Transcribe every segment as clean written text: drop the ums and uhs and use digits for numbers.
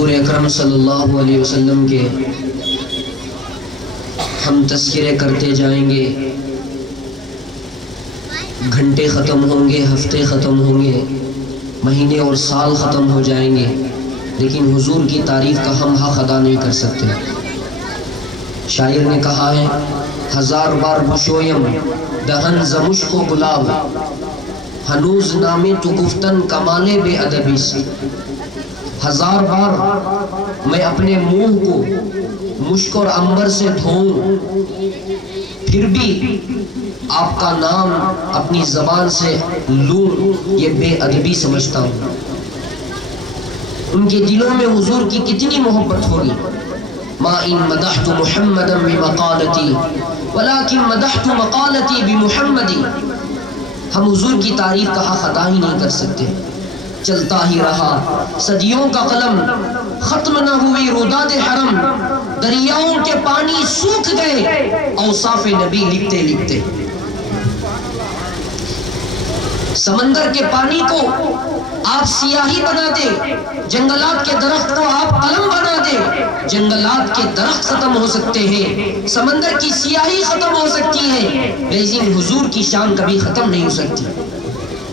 حضور اکرم صلی اللہ علیہ وسلم کے ہم تذکرے کرتے جائیں گے، گھنٹے ختم ہوں گے، ہفتے ختم ہوں گے، مہینے اور سال ختم ہو جائیں گے، لیکن حضور کی تعریف کا ہم حق ادا نہیں کر سکتے۔ شاعر نے کہا ہے، ہزار بار بشویم دہن ز مشک و گلاب، ہنوز نامی تو گفتن کمالے بے ادبی سے۔ ہزار بار میں اپنے منہ کو مشک اور عنبر سے دھوؤں، پھر بھی آپ کا نام اپنی زبان سے لوں، یہ بے ادبی سمجھتا ہوں۔ ان کے دلوں میں حضور کی کتنی محبت ہوگی۔ ما ان مدحت محمدا بمقالتی ولکن مدحت مقالتی بمحمدی۔ ہم حضور کی تعریف کا حق ادا ہی نہیں کر سکتے۔ چلتا ہی رہا صدیوں کا قلم، ختم نہ ہوئی روداد حرم، دریاؤں کے پانی سوکھ گئے اوصاف نبی لکھتے لکھتے۔ سمندر کے پانی کو آپ سیاہی بنا دے، جنگلات کے درخت کو آپ قلم بنا دے۔ جنگلات کے درخت ختم ہو سکتے ہیں، سمندر کی سیاہی ختم ہو سکتی ہے، لیکن حضور کی شان کبھی ختم نہیں ہو سکتی،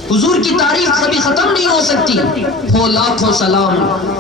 حضور کی تعریف کبھی ختم نہیں ہو سکتی۔ ہو لاکھوں سلام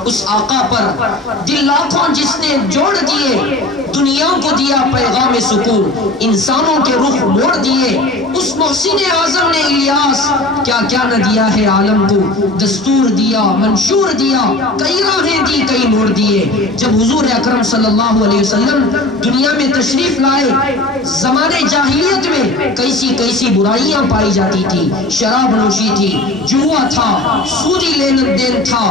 اس آقا پر، دل لاکھوں جس نے جوڑ دیے، دنیا کو دیا پیغام سکون، انسانوں کے رخ موڑ دیے۔ اس محسن اعظم نے الیاس کیا کیا نہ دیا ہے عالم کو، دستور دیا، منشور دیا، کئی راہیں دی، کئی موڑ دیے۔ جب حضور اکرم صلی اللہ علیہ وسلم دنیا میں تشریف لائے، زمانے جاہلیت میں کیسی کیسی برائیاں پائی جاتی تھی، شراب نوشی تھی، جوا تھا، سودی لین دین تھا۔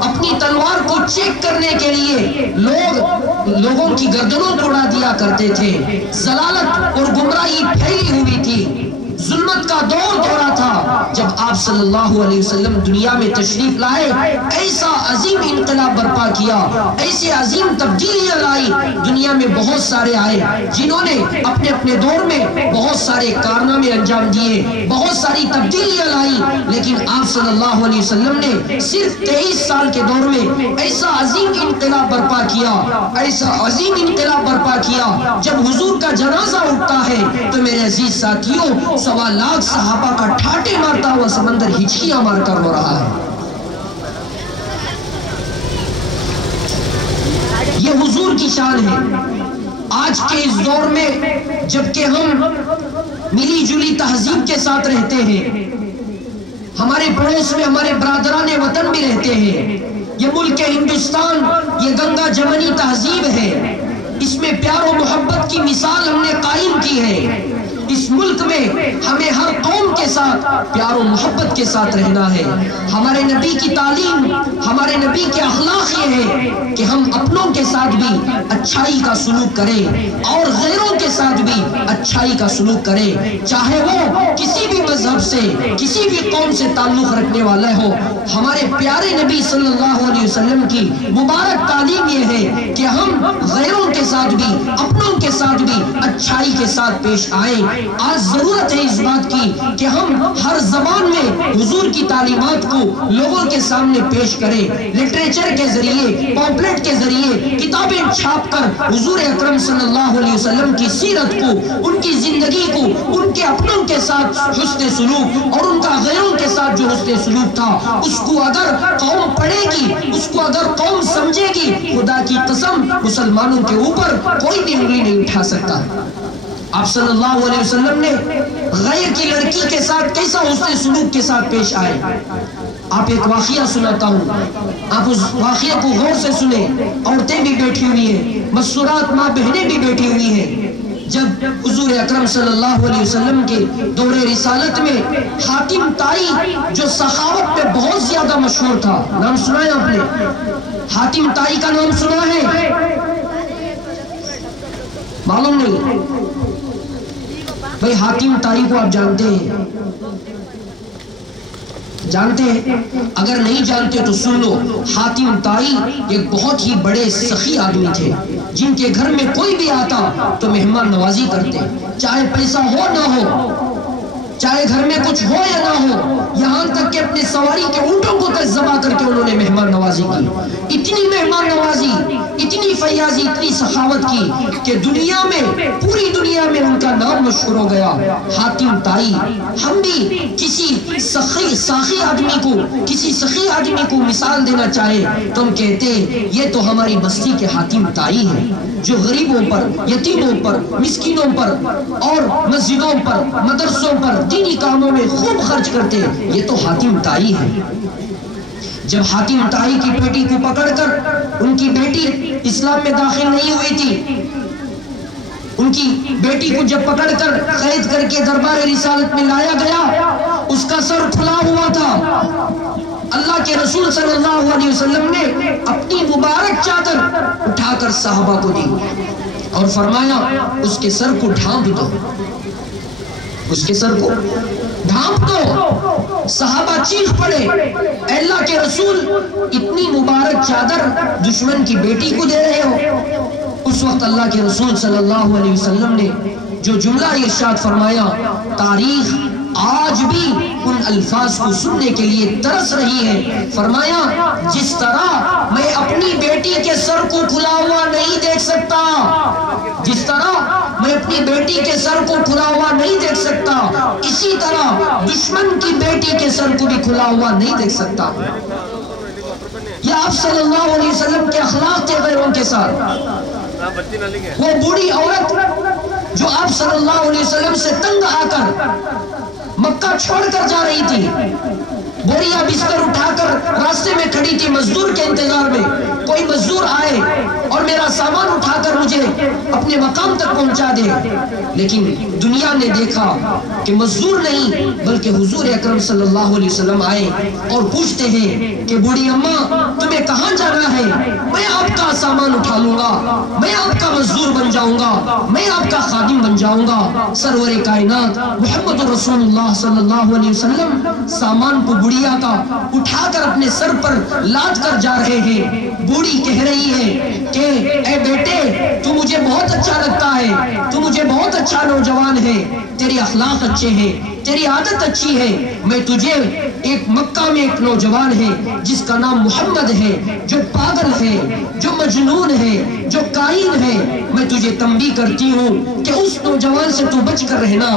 اپنی تلوار کو چیک کرنے کے لیے لوگوں کی گردنوں کو اڑا دیا کرتے تھے، ضلالت اور گمراہی پھیلی ہوئی تھی، ظلمت کا دور دورہ تھا۔ جب آپ صلی اللہ علیہ وسلم دنیا میں تشریف لائے، ایسا عظیم انقلاب برپا کیا، ایسے عظیم تبدیلیاں لائی۔ دنیا میں بہت سارے آئے جنہوں نے اپنے اپنے دور میں بہت سارے کارنامے انجام دیے، بہت ساری تبدیلیاں لائی، لیکن آپ صلی اللہ علیہ وسلم نے صرف 23 سال کے دور میں ایسا عظیم انقلاب برپا کیا، ایسا عظیم انقلاب برپا کیا۔ جب حضور کا جنازہ اٹھتا ہے تو میرے عزیز ساتھیوں، 1.25 لاکھ صحابہ کا ٹھاٹے مارتا ہوا سمندر ہچکیاں مار کر رو رہا ہے۔ یہ حضور کی شان ہے۔ آج کے اس دور میں جبکہ ہم ملی جلی تہذیب کے ساتھ رہتے ہیں، ہمارے پڑوس میں ہمارے برادران وطن بھی رہتے ہیں، یہ ملک ہندوستان یہ گنگا جمنی تہذیب ہے، اس میں پیار و محبت کی مثال ہم نے قائم کی ہے۔ اس ملک میں ہمیں ہر قوم کے ساتھ پیار و محبت کے ساتھ رہنا ہے۔ ہمارے نبی کی تعلیم، ہمارے نبی کے اخلاق یہ ہے کہ ہم اپنوں کے ساتھ بھی اچھائی کا سلوک کریں اور غیروں کے ساتھ بھی اچھائی کا سلوک کریں، چاہے وہ کسی بھی مذہب سے، کسی بھی قوم سے تعلق رکھنے والا ہو۔ ہمارے پیارے نبی صلی اللہ علیہ وسلم کی مبارک تعلیم یہ ہے کہ ہم غیروں کے ساتھ بھی، اپنوں کے ساتھ بھی اچھائی کے ساتھ پیش آئیں۔ آج ضرورت ہے اس بات کی کہ ہم ہر زبان میں حضور کی تعلیمات کو لوگوں کے سامنے پیش کریں، لٹریچر کے ذریعے، پامپلیٹ کے ذریعے، کتابیں چھاپ کر حضور اکرم صلی اللہ علیہ وسلم کی سیرت کو، ان کی زندگی کو، ان کے اپنوں کے ساتھ حسن سلوک اور ان کا غیروں کے ساتھ جو حسن سلوک تھا، اس کو اگر قوم پڑھے گی، اس کو اگر قوم سمجھے گی، خدا کی قسم مسلمانوں کے اوپر کوئی بھی انگلی نہیں اٹھا سکتا۔ آپ صلی اللہ علیہ وسلم نے غیر کی لڑکی کے ساتھ کیسا حسن سلوک کے ساتھ پیش آئے۔ آپ ایک واقعہ سناتا ہوں، آپ اس واقعہ کو غور سے سنیں۔ عورتیں بھی بیٹھی ہوئی ہیں، مسورات ماں بہنیں بھی بیٹھی ہوئی ہیں۔ جب حضور اکرم صلی اللہ علیہ وسلم کے دور رسالت میں حاتم طائی جو سخاوت پہ بہت زیادہ مشہور تھا، نام سنا ہے آپ نے؟ حاتم طائی کا نام سنا ہے؟ معلوم نہیں بھئی حاتم طائی کو آپ جانتے ہیں؟ جانتے ہیں؟ اگر نہیں جانتے تو سن لو۔ حاتم طائی ایک بہت ہی بڑے سخی آدمی تھے، جن کے گھر میں کوئی بھی آتا تو مہمان نوازی کرتے، چاہے پیسہ ہو نہ ہو۔ چاہے گھر میں کچھ ہو یا نہ ہو، یہاں تک کہ اپنے سواری کے اونٹوں کو تک ذبح کر کے انہوں نے مہمان نوازی کی. اتنی مہمان نوازی، اتنی فیاضی، اتنی سخاوت کی کہ دنیا میں، پوری دنیا میں ان کا نام مشہور ہو گیا، حاتم طائی. ہم بھی کسی سخی آدمی کو مثال دینا چاہے تو ہم کہتے ہیں یہ تو ہماری بستی کے حاتم طائی ہیں، جو غریبوں پر، یتیموں پر، مسکینوں پر اور مسجدوں پر، مدرسوں پر، دینی کاموں میں خوب خرچ کرتے ہیں. یہ تو حاتم طائی ہے. جب حاتم طائی کی بیٹی کو پکڑ کر، ان کی بیٹی اسلام میں داخل نہیں ہوئی تھی، ان کی بیٹی کو جب پکڑ کر قید کر کے دربار رسالت میں لایا گیا، اس کا سر کھلا ہوا تھا. اللہ کے رسول صلی اللہ علیہ وسلم نے اپنی مبارک چادر اٹھا کر صحابہ کو دی اور فرمایا اس کے سر کو ڈھانپ دو، اس کے سر کو ڈھانپ دو. صحابہ چیخ پڑے، اے اللہ کے رسول اتنی مبارک چادر دشمن کی بیٹی کو دے رہے ہو. اس وقت اللہ کے رسول صلی اللہ علیہ وسلم نے جو جملہ ارشاد فرمایا، تاریخ آج بھی ان الفاظ کو سننے کے لیے ترس رہی ہے. فرمایا جس طرح میں اپنی بیٹی کے سر کو کھلا ہوا نہیں دیکھ سکتا، جس طرح میں اپنی بیٹی کے سر کو کھلا ہوا نہیں دیکھ سکتا، اسی طرح دشمن کی بیٹی کے سر کو بھی کھلا ہوا نہیں دیکھ سکتا. یہ آپ صلی اللہ علیہ وسلم کے اخلاق تھے غیروں کے ساتھ. وہ بوڑھی عورت جو آپ صلی اللہ علیہ وسلم سے تنگ آ کر مکہ چھوڑ کر جا رہی تھی، بوریا بستر اٹھا کر راستے میں کھڑی تھی مزدور کے انتظار میں، کوئی مزدور آئے اور میرا سامان اٹھا کر مجھے اپنے مقام تک پہنچا دے. لیکن دنیا نے دیکھا کہ مزدور نہیں بلکہ حضور اکرم صلی اللہ علیہ وسلم آئے اور پوچھتے ہیں کہ بوڑھی اماں تمہیں کہاں جانا ہے؟ میں آپ کا سامان اٹھا لوں گا، میں آپ کا مزدور بن جاؤں گا، میں آپ کا خادم بن جاؤں گا. سرور کائنات محمد رسول اللہ صلی اللہ علیہ وسلم سامان کو بڑھیا کا اٹھا کر اپنے سر پر لاد کر جا رہے ہیں. بوڑھی کہہ رہی ہے کہ اے بیٹے تو مجھے بہت اچھا لگتا ہے، تو مجھے بہت اچھا نوجوان ہے، تیرے اخلاق اچھے ہیں، تیری عادت اچھی ہے. میں تجھے ایک مکہ میں ایک نوجوان ہے جس کا نام محمد ہے، جو پاگل ہے، جو مجنون ہے، جو کائن ہے، میں تجھے تنبیہ کرتی ہوں کہ اس نوجوان سے تو بچ کر رہنا.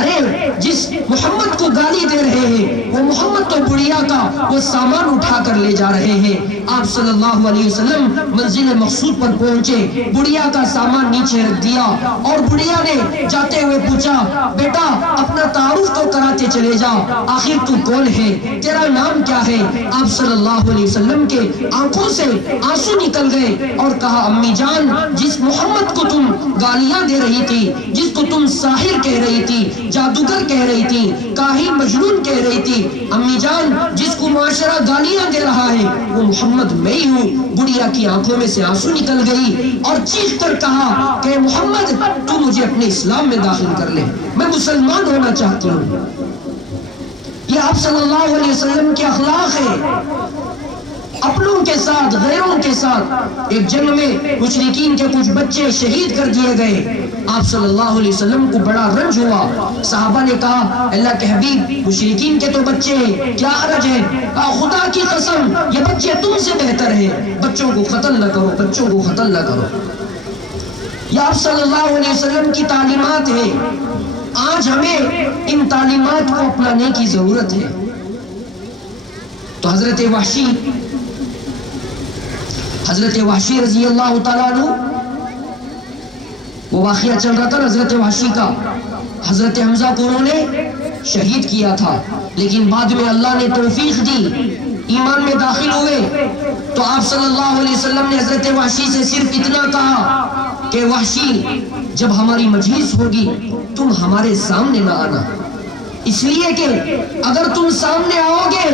ارے جس محمد کو گالی دے رہے ہیں وہ محمد تو بڑھیا کا وہ سامان اٹھا کر لے جا رہے ہیں. آپ صلی اللہ علیہ وسلم منزل مقصود پر پہنچے، بڑھیا کا سامان نیچے رکھ دیا اور بڑھیا نے جاتے ہوئے پوچھا بیٹا اپنا تعارف تو کراتے چلے جا، آخر تو کون ہے، تیرا نام کیا ہے؟ آپ صلی اللہ علیہ وسلم کے آنکھوں سے آنسو نکل گئے اور کہا امی جان جس محمد کو تم گالیاں دے رہی تھی، جس کو تم ساحر کہہ رہی تھی، جادوگر کہہ رہی تھی، کاہن مجنون کہہ رہی تھی، امی جان جس کو معاشرہ گالیاں دے رہا ہے وہ محمد میں ہی ہوں. بڑھیا کی آنکھوں میں سے آنسو نکل گئی اور چیخ کر کہا کہ محمد تو مجھے اپنے اسلام میں داخل کر لے، میں مسلمان ہونا چاہتی ہوں. یہ آپ صلی اللہ علیہ وسلم کے اخلاق ہے. اپنوں کے ساتھ غیروں کے ساتھ ایک جنگ میں مشرکین کے کچھ بچے شہید کر دیے گئے. آپ صلی اللہ علیہ وسلم کو بڑا رنج ہوا. صحابہ نے کہا اللہ کے حبیب مشرکین کے تو بچے ہیں، کیا حرج ہے؟ کہا خدا کی قسم یہ بچے تم سے بہتر ہیں، بچوں کو قتل نہ کرو، بچوں کو قتل نہ کرو. یہ آپ صلی اللہ علیہ وسلم کی تعلیمات ہیں. آج ہمیں ان تعلیمات کو اپنانے کی ضرورت ہے. تو حضرت وحشی رضی اللہ تعالیٰ عنہ، وہ واقعہ چل رہا تھا حضرت وحشی کا. حضرت حمزہ کو انہوں نے شہید کیا تھا، لیکن بعد میں اللہ نے توفیق دی، ایمان میں داخل ہوئے. تو آپ صلی اللہ علیہ وسلم نے حضرت وحشی سے صرف اتنا کہا کہ وحشی جب ہماری مجلس ہوگی تم ہمارے سامنے نہ آنا، اس لیے کہ اگر تم سامنے آؤ گے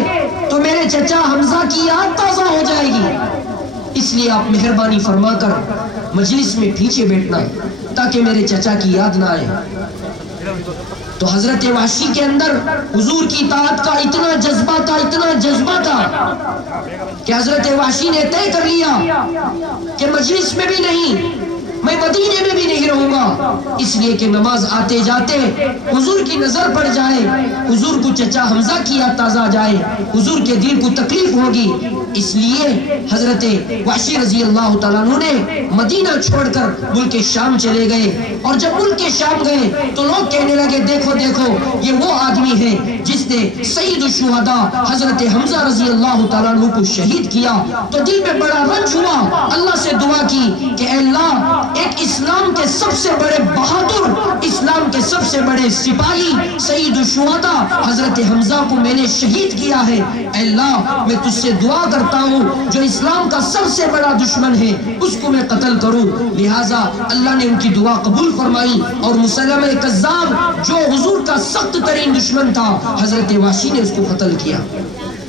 تو میرے چچا حمزہ کی یاد تازہ ہو جائے گی، اس لیے آپ مہربانی فرما کر مجلس میں پیچھے بیٹھنا تاکہ میرے چچا کی یاد نہ آئے. تو حضرت وحشی کے اندر حضور کی اطاعت کا اتنا جذبہ تھا کہ حضرت وحشی نے طے کر لیا کہ مجلس میں بھی نہیں، میں مدینے میں بھی نہیں رہوں گا، اس لیے کہ نماز آتے جاتے حضور کی نظر پڑ جائے، حضور کو چچا حمزہ کی یاد تازہ جائے، حضور کے دل کو تکلیف ہوگی، اس لیے حضرت وحشی رضی اللہ تعالیٰ عنہ نے مدینہ چھوڑ کر ملک شام چلے گئے، اور جب ملک شام گئے تو لوگ کہنے لگے دیکھو دیکھو یہ وہ آدمی ہے جس نے سید الشہداء حضرت حمزہ رضی اللہ تعالیٰ عنہ کو شہید کیا۔ تو دل میں بڑا رنج ہوا، اللہ سے دعا کی کہ اے اللہ، ایک اسلام کے سب سے بڑے بہادر، اسلام کے سب سے بڑے سپاہی سید الشہداء حضرت حمزہ کو میں نے شہید کیا ہے، اے اللہ میں تجھ سے دعا کرتا ہوں جو اسلام کا سب سے بڑا دشمن ہے اس کو میں قتل کروں۔ لہٰذا اللہ نے ان کی دعا قبول فرمائی، اور مسلمہ کذاب جو حضور کا سخت ترین دشمن تھا حضرت وحشی نے اس کو قتل کیا۔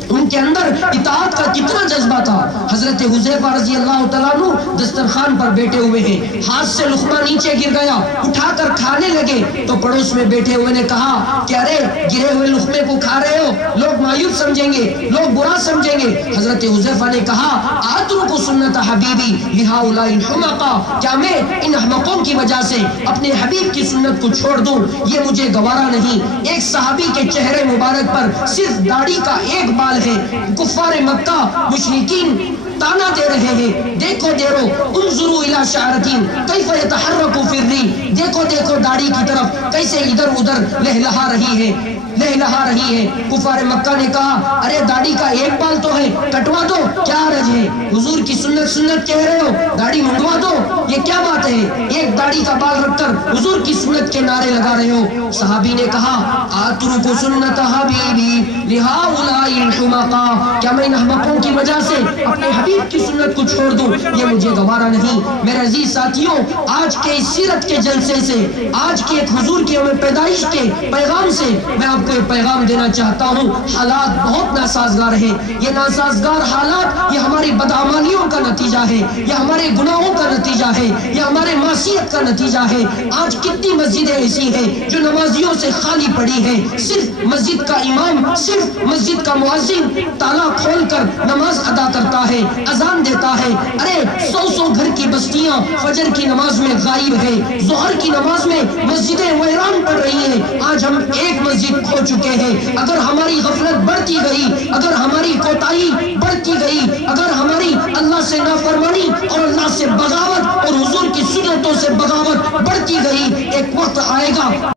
ان کے اندر اطاعت کا کتنا جذبہ تھا۔ حضرت حذیفہ رضی اللہ تعالیٰ عنہ دسترخوان پر بیٹھے ہوئے ہیں، ہاتھ سے لقمہ نیچے گر گیا، اٹھا کر کھانے لگے تو پڑوس میں بیٹھے ہوئے نے کہا کہ ارے گرے ہوئے لقمے کو کھا رہے ہو، لوگ مایوب سمجھیں گے، لوگ برا سمجھیں گے۔ حضرت حذیفہ نے کہا اترک سنت حبیبی لہؤلاء الحمقاء، کیا میں ان احمقوں کی وجہ سے اپنے حبیب کی سنت کو چھوڑ دوں؟ یہ مجھے گوارا نہیں۔ ایک صحابی کے چہرے مبارک پر صرف داڑھی کا ایک بال ہے، کفار مکہ مشرکین تانا دے رہے ہیں، دیکھو انظروا الی شعرتین کیف یتحرک فی الریح، دیکھو دیکھو داڑھی کی طرف کیسے ادھر ادھر لہلہا رہی ہے۔ کفار مکہ نے کہا ارے داڑھی کا ایک بال تو ہے، کٹوا دو، کیا حرج ہے؟ حضور کی سنت کہہ رہے ہو، داڑھی منڈوا دو، یہ کیا بات ہے؟ ایک داڑھی کا بال رکھ کر حضور کی سنت کے نعرے لگا رہے ہو۔ صحابی نے کہا اترک سنت حبیبی لہؤلاء الحمقاء، کیا میں ان احمقوں کی وجہ سے اپنے حبیب کی سنت کو چھوڑ دوں؟ یہ مجھے گوارا نہیں۔ میرے عزیز ساتھیوں، آج کے اس سیرت کے جلسے سے، آج کے ایک حضور کی یوم پیدائش کے پیغام سے میں آپ کو ایک پیغام دینا چاہتا ہوں۔ حالات بہت ناسازگار ہیں، یہ ناسازگار حالات یہ ہماری بدعمالیوں کا نتیجہ ہے، یہ ہمارے گناہوں کا نتیجہ ہے، یہ ہمارے معصیت کا نتیجہ ہے۔ آج کتنی مسجدیں ایسی ہیں جو نمازیوں سے خالی پڑی ہیں، صرف مسجد کا امام، صرف مسجد کا مؤذن تالا کھول کر نماز ادا کرتا ہے، اذان دیتا ہے۔ ارے سو گھر کی بستیاں فجر کی نماز میں غائب ہے، ظہر کی نماز میں مسجدیں ویران پڑ رہی ہیں۔ آج ہم ایک مسجد کھو چکے ہیں۔ اگر ہماری غفلت بڑھتی گئی، اگر ہماری کوتاہی بڑھتی گئی، اگر ہماری اللہ سے نافرمانی اور اللہ سے بغاوت اور حضور کی سنتوں سے بغاوت بڑھتی گئی، ایک وقت آئے گا